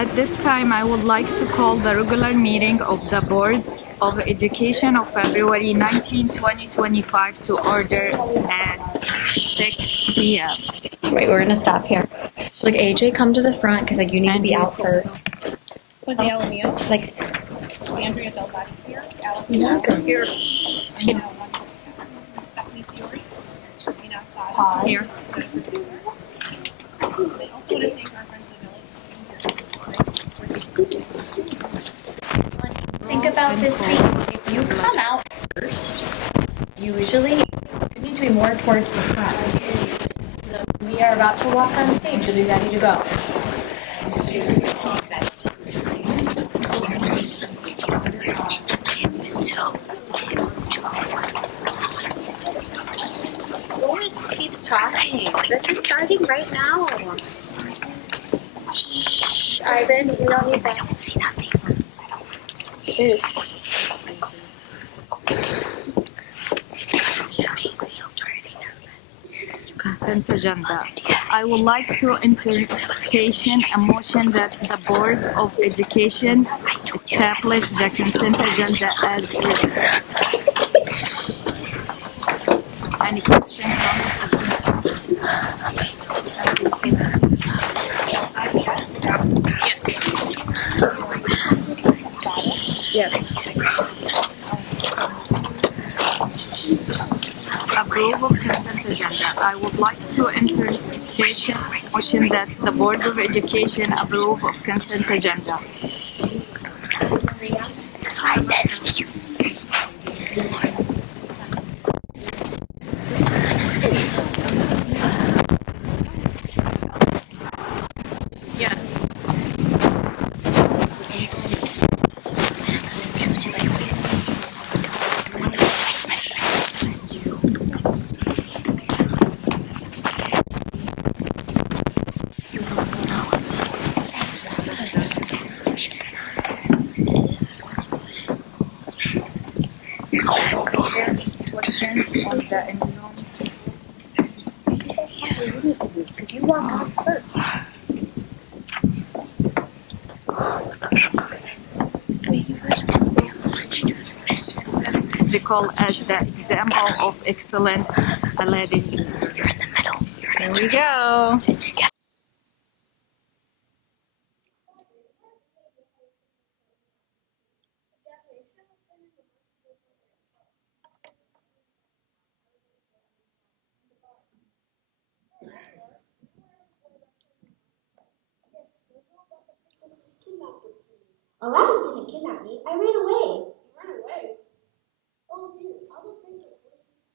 At this time, I would like to call the regular meeting of the Board of Education of February 19, 2025 to order at 6 p.m. Right, we're gonna stop here. Like AJ, come to the front because like you need to be out first. With the Alameda, Like Andrea Del Valle here, yeah. here, Pause. Here. Think about this scene. If you come out first, usually you need to be more towards the front. So we are about to walk on stage. You'll be ready to go. Boris keeps talking. This is starting right now. Shh, Ivan, we don't need that. I don't see nothing. Consent agenda. I would like to entertain a motion that the Board of Education establish the consent agenda as written. Any question Yes. Approve of consent agenda. I would like to entertain a motion that the Board of Education approve of consent agenda. Question on the enrollment. Because you walk out first. Recall as the example of excellent Aladdin. You're in the middle. Here we go. Aladdin didn't kidnap me. I ran away. You ran away? Oh, dude, I would think it was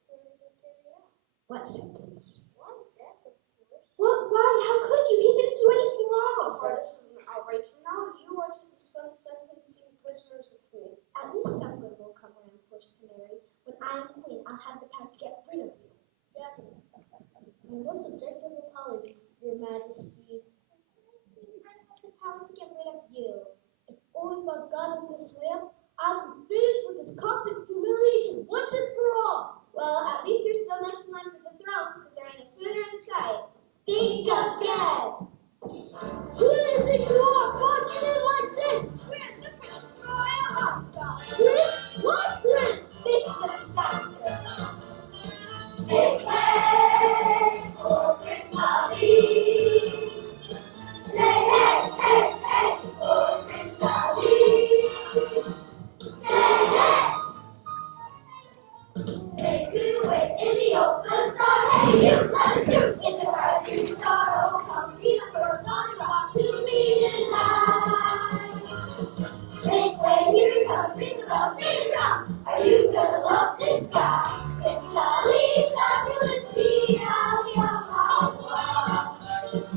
sort of carry out. What sentence? One death, of course. What? Why? How could you? He didn't do anything wrong. Oh, this is an outrage. From now, you are to discuss sentencing prisoners with me. At least some good will come when I'm forced to marry. When I am queen, I'll have the power to get rid of you. Yes. My most objective apology, Your Majesty. I have the power to get rid of you. If only by God in this lamp, I'll be finished with this constant humiliation once and for all. Well, at least you're still next in line for the throne, because there ain't a sooner in sight. Think again! Who do you think you are, punching in like this? We're different from royal Prince? What prince? This is a disaster. Hey, hey, for Prince Ali. Say hey, hey, hey, for Prince Ali. Say hey. Hey, do it in the open sun. Hey, you, let us do. It's a ride through sorrow. Come be the first one to meet his eyes. Make way, here he comes. Ring the bell, ring the drum. Are you gonna love this guy? Prince Ali, fabulous, he Ali Allah.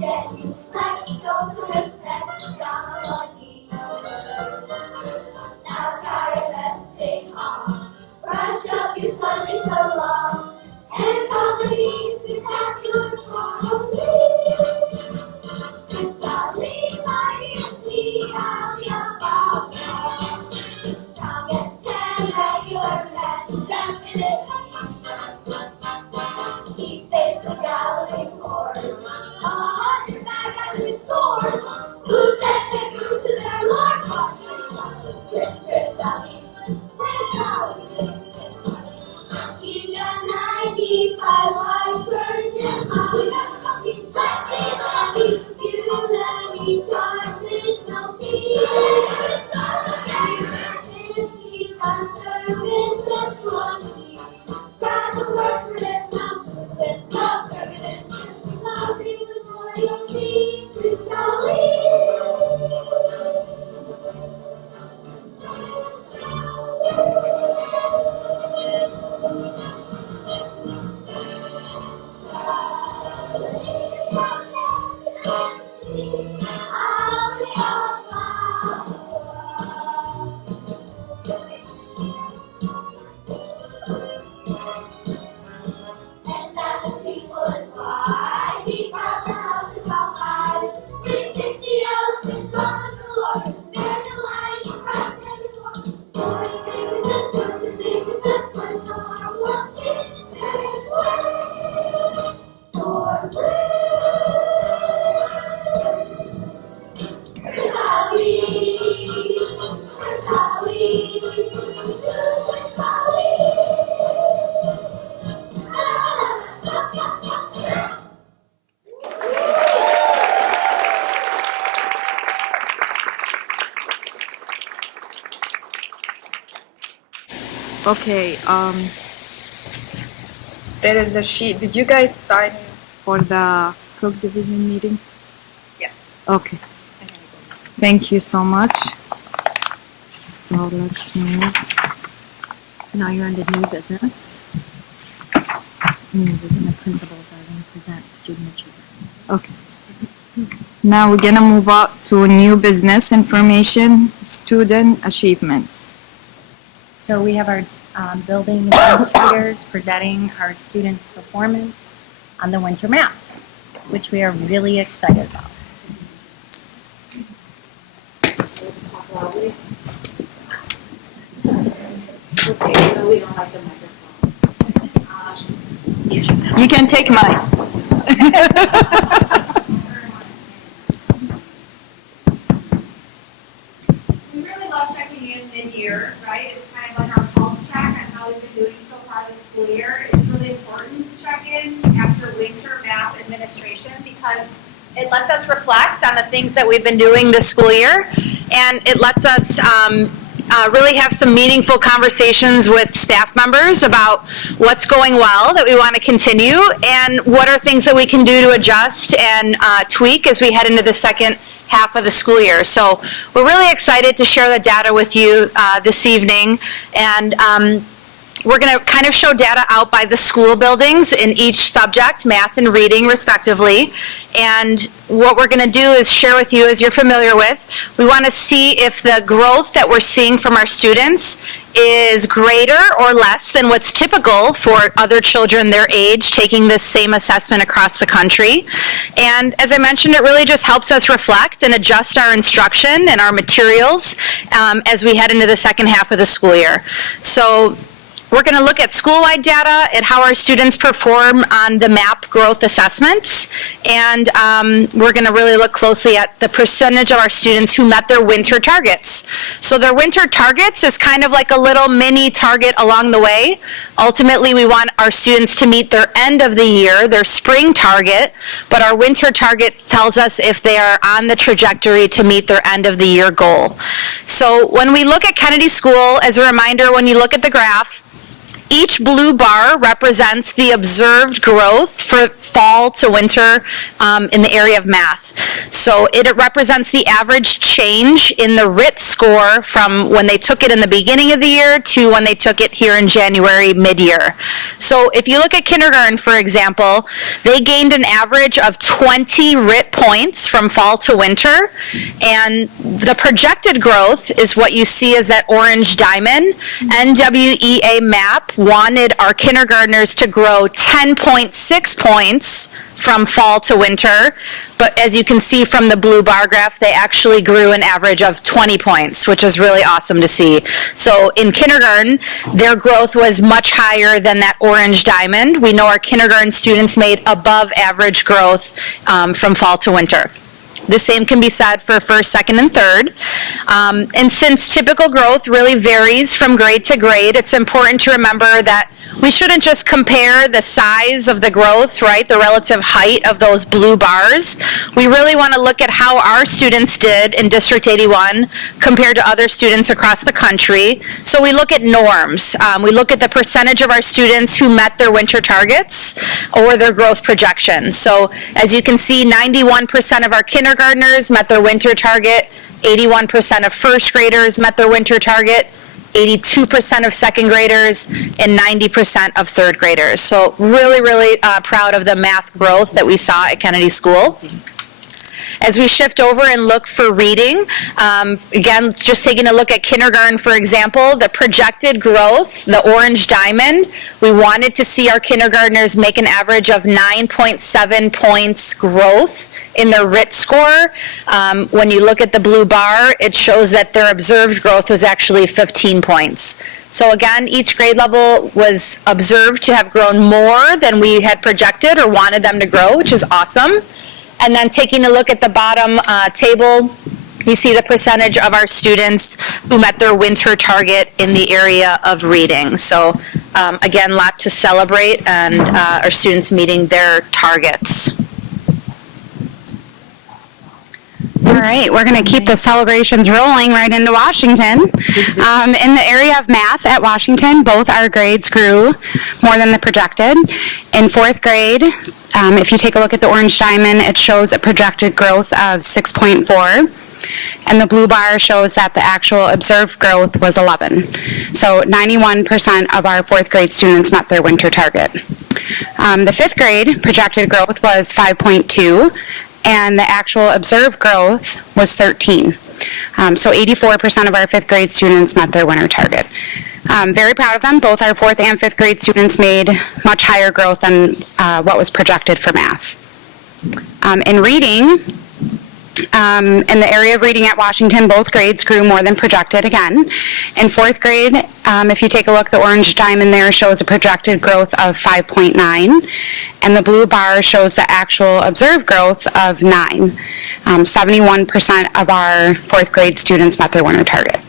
Can you flex, show some respect, down on one knee. Now try, let's sing on. Brush up your Sunday so long, and company spectacular harmony. Prince Ali, mighty and see Ali Allah. Strong and stand, regular men, definitely. He faced the galloping horse, 100 back at his swords. Who said the be proud to have the top 5. 360 elephants, donuts galore, bears a lion, across every floor. 40 fingers and spoons and fingers and words, no more walking this way. For Italy, Okay, there is a sheet. Did you guys sign for the Cook Division meeting? Yeah. Okay. Thank you so much. So let's move. So now you're under new business. New business principals are going to present student achievement. Okay. Now we're gonna move up to new business information, student achievements. So we have our building administrators presenting our students' performance on the winter math, which we are really excited about. You can take mine. We really love checking in mid-year, right? It's kind of like our pulse check on how we've been doing so far this school year. It's really important to check in after winter math administration because it lets us reflect on the things that we've been doing this school year, and it lets us really have some meaningful conversations with staff members about what's going well that we want to continue and what are things that we can do to adjust and tweak as we head into the second half of the school year. So we're really excited to share the data with you this evening, and we're going to kind of show data out by the school buildings in each subject, math and reading respectively. And what we're going to do is share with you, as you're familiar with, we want to see if the growth that we're seeing from our students is greater or less than what's typical for other children their age taking this same assessment across the country. And as I mentioned, it really just helps us reflect and adjust our instruction and our materials as we head into the second half of the school year. So we're going to look at school-wide data, at how our students perform on the MAP growth assessments, and we're going to really look closely at the percentage of our students who met their winter targets. So their winter targets is kind of like a little mini target along the way. Ultimately, we want our students to meet their end of the year, their spring target, but our winter target tells us if they are on the trajectory to meet their end of the year goal. So when we look at Kennedy School, as a reminder, when you look at the graph, each blue bar represents the observed growth for fall to winter in the area of math. So it represents the average change in the RIT score from when they took it in the beginning of the year to when they took it here in January mid-year. So if you look at kindergarten, for example, they gained an average of 20 RIT points from fall to winter, and the projected growth is what you see as that orange diamond. NWEA MAP wanted our kindergartners to grow 10.6 points from fall to winter, but as you can see from the blue bar graph, they actually grew an average of 20 points, which is really awesome to see. So in kindergarten, their growth was much higher than that orange diamond. We know our kindergarten students made above average growth from fall to winter. The same can be said for first, second, and third. And since typical growth really varies from grade to grade, it's important to remember that we shouldn't just compare the size of the growth, right, the relative height of those blue bars. We really want to look at how our students did in District 81 compared to other students across the country. So we look at norms. We look at the percentage of our students who met their winter targets or their growth projections. So as you can see, 91% of our kindergartners met their winter target, 81% of first graders met their winter target, 82% of second graders, and 90% of third graders. So really, really proud of the math growth that we saw at Kennedy School. As we shift over and look for reading, again, just taking a look at kindergarten, for example, the projected growth, the orange diamond, we wanted to see our kindergartners make an average of 9.7 points growth in their RIT score. When you look at the blue bar, it shows that their observed growth was actually 15 points. So again, each grade level was observed to have grown more than we had projected or wanted them to grow, which is awesome. And then taking a look at the bottom table, you see the percentage of our students who met their winter target in the area of reading. So again, a lot to celebrate, and our students meeting their targets. All right, we're going to keep the celebrations rolling right into Washington. In the area of math at Washington, both our grades grew more than the projected. In fourth grade, if you take a look at the orange diamond, it shows a projected growth of 6.4. And the blue bar shows that the actual observed growth was 11. So 91% of our fourth grade students met their winter target. The fifth grade projected growth was 5.2. And the actual observed growth was 13. So 84% of our fifth grade students met their winter target. Very proud of them. Both our fourth and fifth grade students made much higher growth than what was projected for math. In reading, in the area of reading at Washington, both grades grew more than projected again. In fourth grade, if you take a look, the orange diamond there shows a projected growth of 5.9, and the blue bar shows the actual observed growth of 9. 71% of our fourth grade students met their winter target.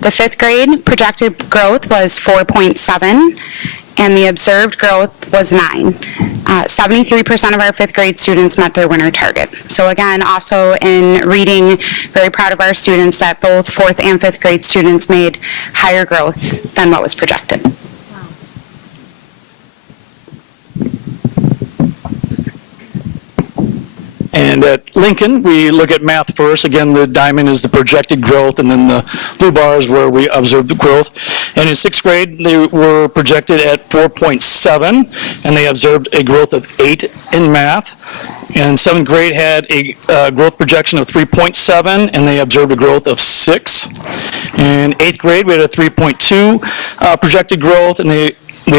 The fifth grade projected growth was 4.7, and the observed growth was 9. 73% of our fifth grade students met their winter target. So again, also in reading, very proud of our students that both fourth and fifth grade students made higher growth than what was projected. And at Lincoln, we look at math first. Again, the diamond is the projected growth, and then the blue bar is where we observe the growth. And in sixth grade, they were projected at 4.7, and they observed a growth of 8 in math. And seventh grade had a growth projection of 3.7, and they observed a growth of 6. In eighth grade, we had a 3.2 projected growth, and the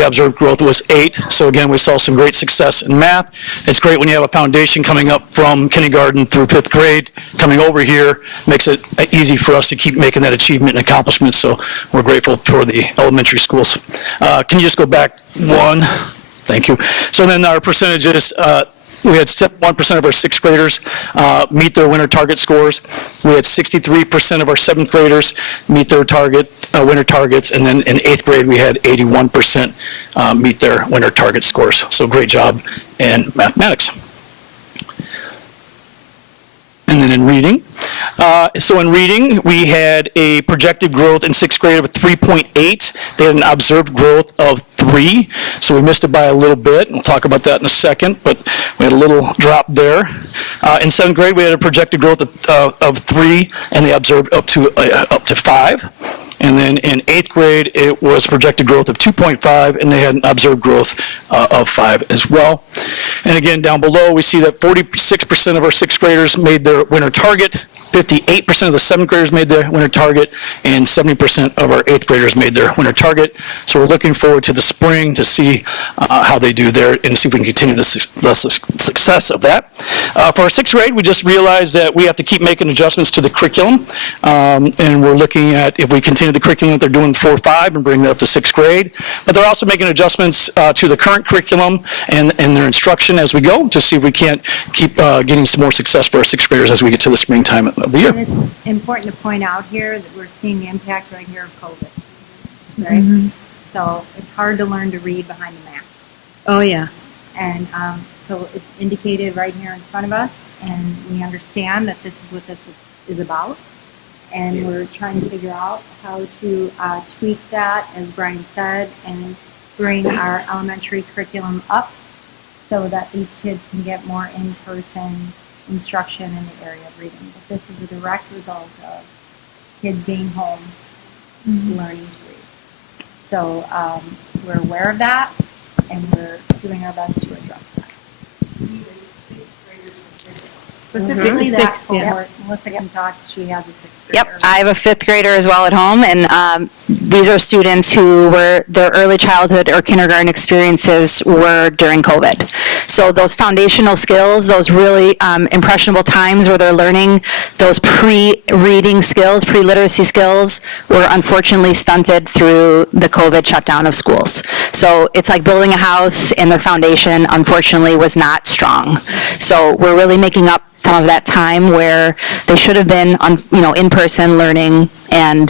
observed growth was 8. So again, we saw some great success in math. It's great when you have a foundation coming up from kindergarten through 5th grade, coming over here, makes it easy for us to keep making that achievement and accomplishment. So we're grateful for the elementary schools. Can you just go back one? Thank you. So then our percentages, we had 71% of our 6th graders meet their winter target scores. We had 63% of our 7th graders meet their winter targets, and then in 8th grade we had 81% meet their winter target scores. So great job in mathematics. And then in reading, we had a projected growth in 6th grade of 3.8. They had an observed growth of 3, so we missed it by a little bit. We'll talk about that in a second, but we had a little drop there. In 7th grade, we had a projected growth of 3, and they observed up to 5. And then in 8th grade, it was projected growth of 2.5, and they had an observed growth of 5 as well. And again, down below, we see that 46% of our 6th graders made their winter target, 58% of the 7th graders made their winter target, and 70% of our 8th graders made their winter target. So we're looking forward to the spring to see how they do there and see if we can continue the success of that. For our 6th grade, we just realized that we have to keep making adjustments to the curriculum, and we're looking at if we continue the curriculum that they're doing 4-5 and bring that up to 6th grade. But they're also making adjustments to the current curriculum and their instruction as we go to see if we can't keep getting some more success for our 6th graders as we get to the springtime of the year. And it's important to point out here that we're seeing the impact right here of COVID, right? Mm-hmm. So it's hard to learn to read behind a mask. Oh, yeah. And so it's indicated right here in front of us, and we understand that this is what this is about. And we're trying to figure out how to tweak that, as Brian said, and bring our elementary curriculum up so that these kids can get more in-person instruction in the area of reading. But this is a direct result of kids being home, learning to read. So we're aware of that, and we're doing our best to address that. Specifically that Sixth, yeah. cohort. Melissa can talk, she has a sixth Yep, grader. I have a fifth grader as well at home, and these are students who were, their early childhood or kindergarten experiences were during COVID. So those foundational skills, those really impressionable times where they're learning those pre-reading skills, pre-literacy skills, were unfortunately stunted through the COVID shutdown of schools. So it's like building a house, and their foundation, unfortunately, was not strong. So we're really making up some of that time where they should have been on, in person learning, and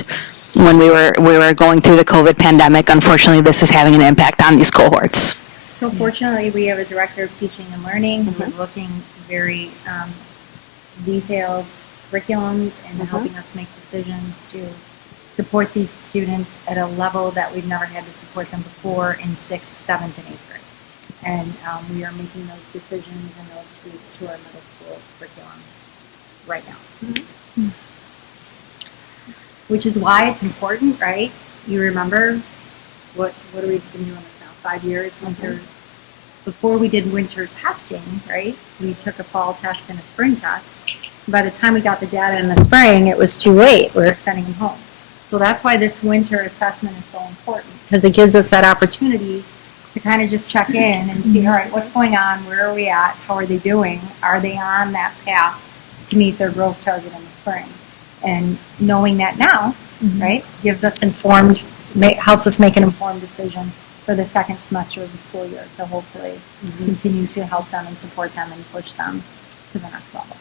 when we were going through the COVID pandemic, unfortunately, this is having an impact on these cohorts. So fortunately, we have a director of teaching and learning who is looking very detailed curriculums and helping us make decisions to support these students at a level that we've never had to support them before in 6th, 7th, and 8th grade. And we are making those decisions and those tweaks to our middle school curriculum right now. Which is why it's important, right? You remember, what have we been doing this now? 5 years, winter. Before we did winter testing, right? We took a fall test and a spring test. By the time we got the data in the spring, it was too late. We were sending them home. So that's why this winter assessment is so important, because it gives us that opportunity to kind of just check in and see, all right, what's going on? Where are we at? How are they doing? Are they on that path to meet their growth target in the spring? And knowing that now, right, gives us helps us make an informed decision for the second semester of the school year to hopefully continue to help them and support them and push them to the next level.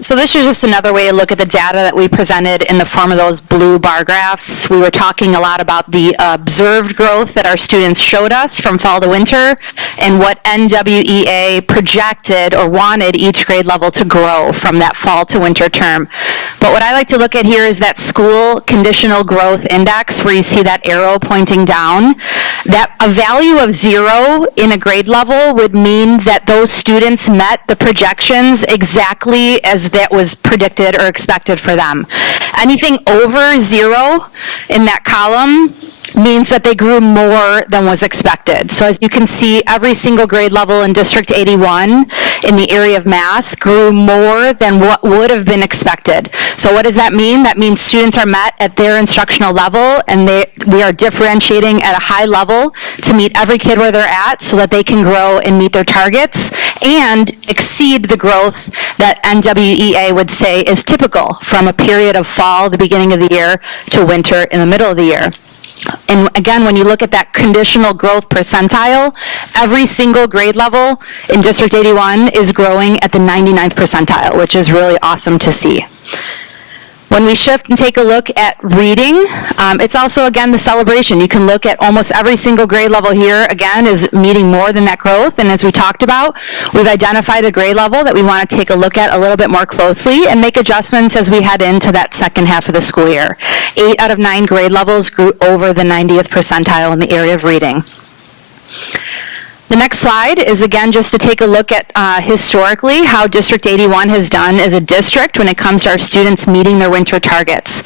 So this is just another way to look at the data that we presented in the form of those blue bar graphs. We were talking a lot about the observed growth that our students showed us from fall to winter, and what NWEA projected or wanted each grade level to grow from that fall to winter term. But what I like to look at here is that school conditional growth index, where you see that arrow pointing down. That a value of 0 in a grade level would mean that those students met the projections exactly as that was predicted or expected for them. Anything over 0 in that column means that they grew more than was expected. So as you can see, every single grade level in District 81 in the area of math grew more than what would have been expected. So what does that mean? That means students are met at their instructional level, and we are differentiating at a high level to meet every kid where they're at so that they can grow and meet their targets and exceed the growth that NWEA would say is typical from a period of fall, the beginning of the year, to winter in the middle of the year. And again, when you look at that conditional growth percentile, every single grade level in District 81 is growing at the 99th percentile, which is really awesome to see. When we shift and take a look at reading, it's also, again, the celebration. You can look at almost every single grade level here, again, is meeting more than that growth. And as we talked about, we've identified the grade level that we want to take a look at a little bit more closely and make adjustments as we head into that second half of the school year. 8 out of 9 grade levels grew over the 90th percentile in the area of reading. The next slide is, again, just to take a look at historically how District 81 has done as a district when it comes to our students meeting their winter targets.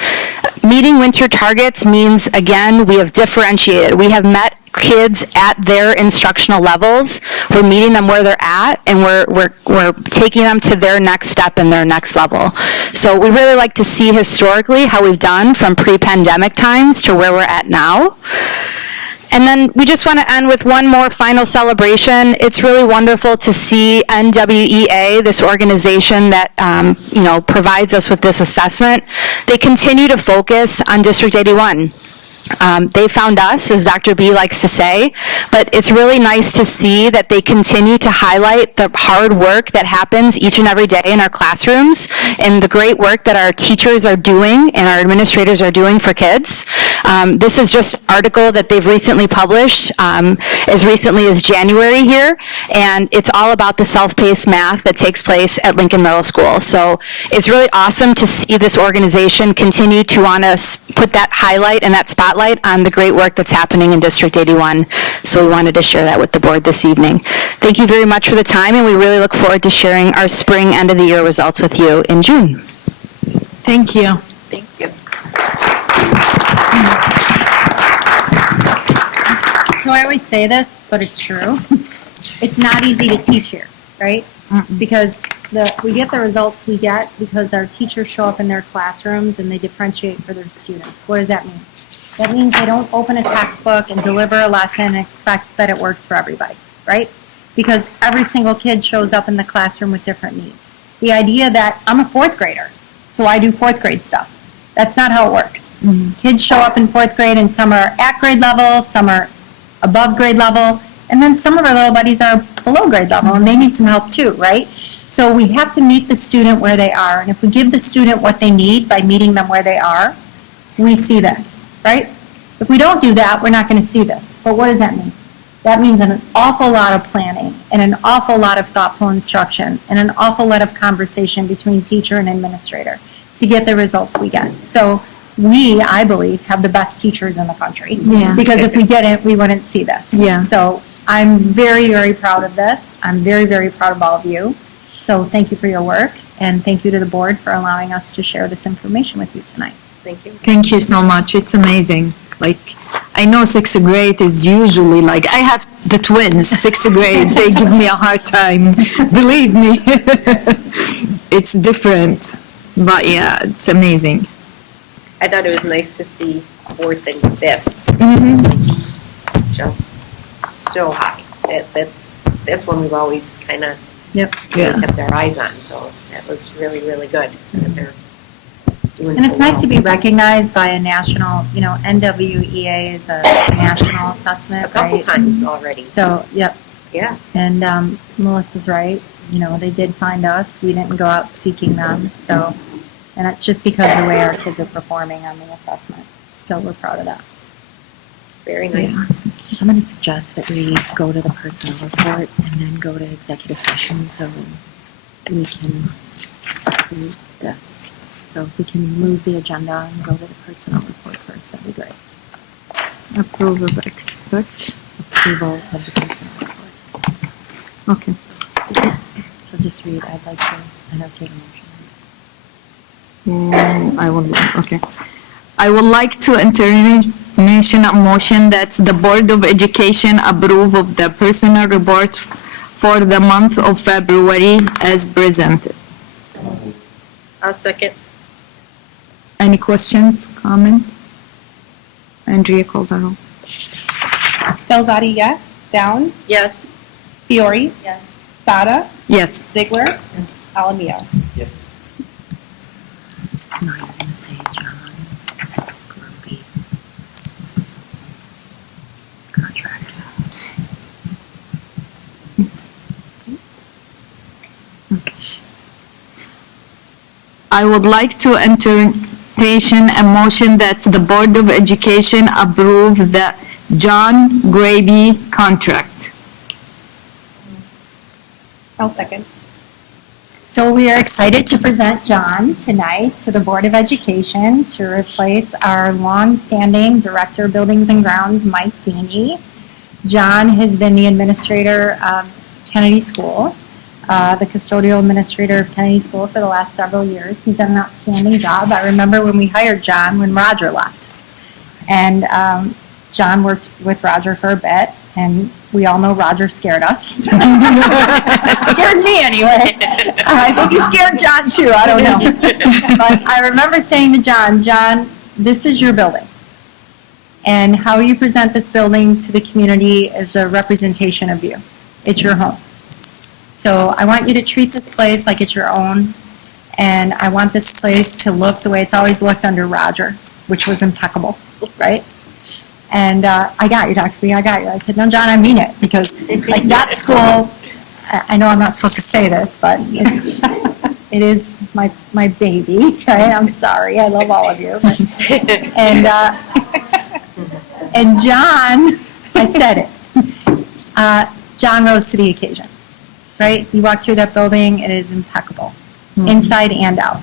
Meeting winter targets means, again, we have differentiated. We have met kids at their instructional levels. We're meeting them where they're at, and we're taking them to their next step and their next level. So we really like to see historically how we've done from pre-pandemic times to where we're at now. And then we just want to end with one more final celebration. It's really wonderful to see NWEA, this organization that provides us with this assessment. They continue to focus on District 81. They found us, as Dr. B likes to say, but it's really nice to see that they continue to highlight the hard work that happens each and every day in our classrooms and the great work that our teachers are doing and our administrators are doing for kids. This is just an article that they've recently published as recently as January here, and it's all about the self-paced math that takes place at Lincoln Middle School. So it's really awesome to see this organization continue to want to put that highlight and that spotlight on the great work that's happening in District 81. So we wanted to share that with the board this evening. Thank you very much for the time, and we really look forward to sharing our spring end of the year results with you in June. Thank you. Thank you. So I always say this, but it's true. It's not easy to teach here. right? Because we get the results we get because our teachers show up in their classrooms and they differentiate for their students. What does that mean? That means they don't open a textbook and deliver a lesson and expect that it works for everybody, right? Because every single kid shows up in the classroom with different needs. The idea that I'm a fourth grader, so I do fourth grade stuff. That's not how it works. Kids show up in fourth grade and some are at grade level, some are above grade level, and then some of our little buddies are below grade level and they need some help too, right? So we have to meet the student where they are. And if we give the student what they need by meeting them where they are, we see this, right? If we don't do that, we're not going to see this. But what does that mean? That means an awful lot of planning and an awful lot of thoughtful instruction and an awful lot of conversation between teacher and administrator to get the results we get. So we, I believe, have the best teachers in the country. Yeah. Because if we didn't, we wouldn't see this. Yeah. So I'm very, very proud of this. I'm very, very proud of all of you. So thank you for your work, and thank you to the board for allowing us to share this information with you tonight. Thank you. Thank you so much. It's amazing. Like, I know sixth grade is usually like, I have the twins, sixth grade, they give me a hard time. Believe me. It's different. But yeah, it's amazing. I thought it was nice to see fourth and fifth just so high. That's one we've always kind of kept our eyes on. So that was really, really good. That they're doing And it's so nice well. to be recognized by a national, NWEA is a national assessment, A couple right? times already. So, yep. Yeah. And Melissa's right. They did find us. We didn't go out seeking them. So, and that's just because of the way our kids are performing on the assessment. So we're proud of that. Very nice. I'm going to suggest that we go to the personnel report and then go to executive session so we can approve this. So if we can move the agenda and go to the personnel report first, that'd be great. Approve of expect. Approval of the personnel report. Okay. So just read, I'd like to entertain a motion. I would like to entertain a motion that the Board of Education approve of the personnel report for the month of February as presented. I'll second. Any questions, comment? Andrea Caldero. Belzati, yes. Downs? Yes. Fiore? Yes. Sada? Yes. Ziegler? Alamio? No, you're going to say John Grumpy. Contract. I would like to entertain a motion that the Board of Education approve the John Graby contract. I'll second. So we are excited to present John tonight to the Board of Education to replace our longstanding Director of Buildings and Grounds, Mike Deeney. John has been the administrator of Kennedy School, the custodial administrator of Kennedy School for the last several years. He's done an outstanding job. I remember when we hired John when Roger left. And John worked with Roger for a bit, and we all know Roger scared us. Scared me anyway. I think he scared John too, I don't know. But I remember saying to John, this is your building. And how you present this building to the community is a representation of you. It's your home. So I want you to treat this place like it's your own. And I want this place to look the way it's always looked under Roger, which was impeccable, right? And I got you, Dr. B, I got you. I said, no, John, I mean it, because like that school, I know I'm not supposed to say this, but it is my baby, right? I'm sorry, I love all of you. But, and John, I said it, John rose to the occasion, right? You walk through that building, it is impeccable, inside and out.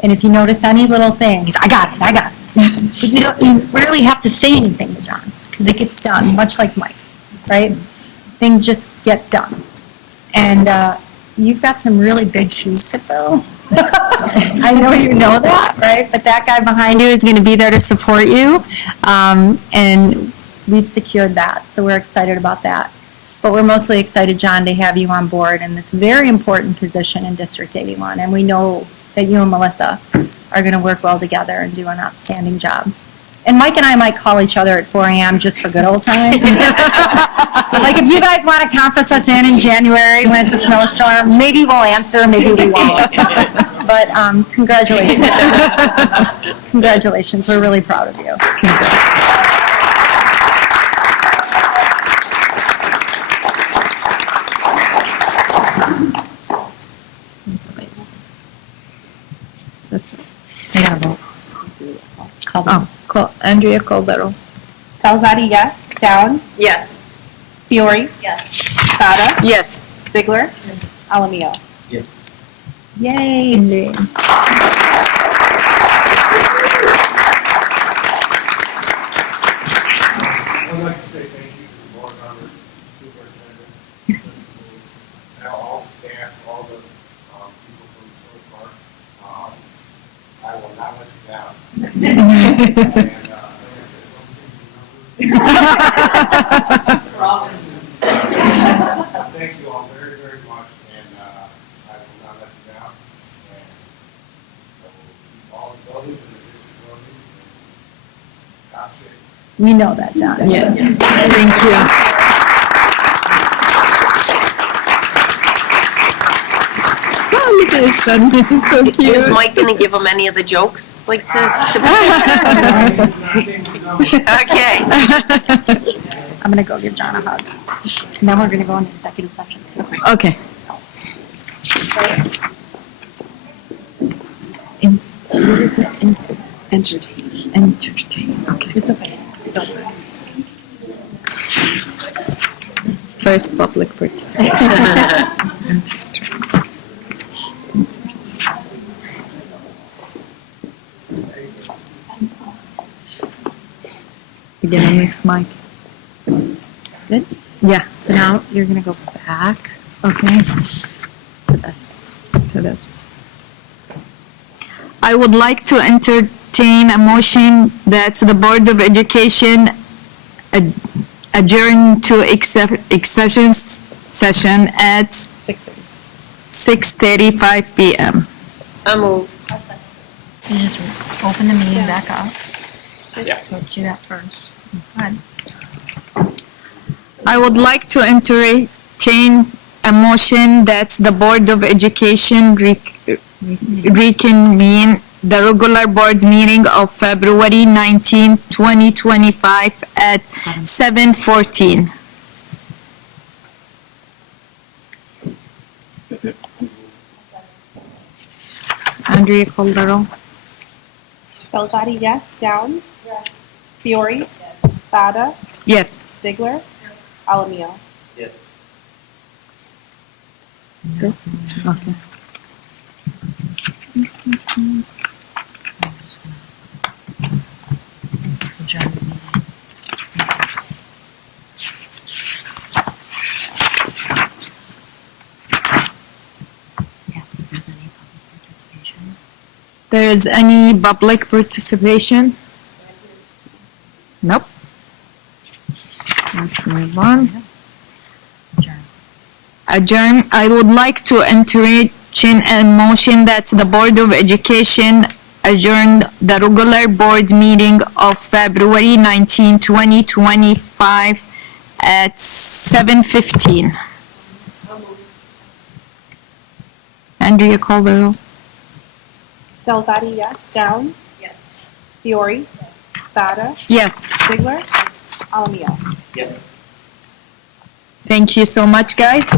And if you notice any little thing, he's, I got it. But you rarely have to say anything to John, because it gets done, much like Mike, right? Things just get done. And you've got some really big shoes to fill. I know you know that, right? But that guy behind you is going to be there to support you. And we've secured that, so we're excited about that. But we're mostly excited, John, to have you on board in this very important position in District 81. And we know that you and Melissa are going to work well together and do an outstanding job. And Mike and I might call each other at 4 a.m. just for good old times. Like if you guys want to conference us in January when it's a snowstorm, maybe we'll answer, maybe we won't. But congratulations. Congratulations. We're really proud of you. I gotta vote. Oh, cool. Andrea Caldero. Pelzati, yes. Downs? Yes. Fiore? Yes. Sada? Yes. Ziegler? Alamio? Yes. Yay. Andrea. I'd like to say thank you to the board members, superintendent, and all the staff, all the people from so far. I will not let you down. Thank you all very, very much, and I will not let you down. And I will keep all the buildings and the district buildings in top shape. You know that, John. Yes. Thank you. Oh, look at his son. He's so cute. Is Mike going to give them any of the jokes? Like to Okay. I'm going to go give John a hug. And then we're going to go into executive session too. Okay. Entertain. Okay. It's okay. Don't worry. First public participation. Again, on this mic. Good? Yeah. So now you're going to go back, Okay. to this. To this. I would like to entertain a motion that the Board of Education adjourn to executive session at 6:35 p.m. I move. You just open the meeting back up. Yeah. So let's do that first. Go ahead. I would like to entertain a motion that the Board of Education reconvene the regular board meeting of February 19, 2025 at 7:14. Andrea Caldero. Pelzati, yes. Downs? Yes. Fiore? Yes. Sada? Yes. Ziegler? Alamio? Yes. Good. Okay. There is any public participation? Nope. Let's move on. Adjourn. I would like to entertain a motion that the Board of Education adjourn the regular board meeting of February 19, 2025 at 7:15. Andrea Caldero. Pelzati, yes. Downs? Yes. Fiore? Yes. Sada? Yes. Ziegler? Alamio? Yes. Thank you so much, guys.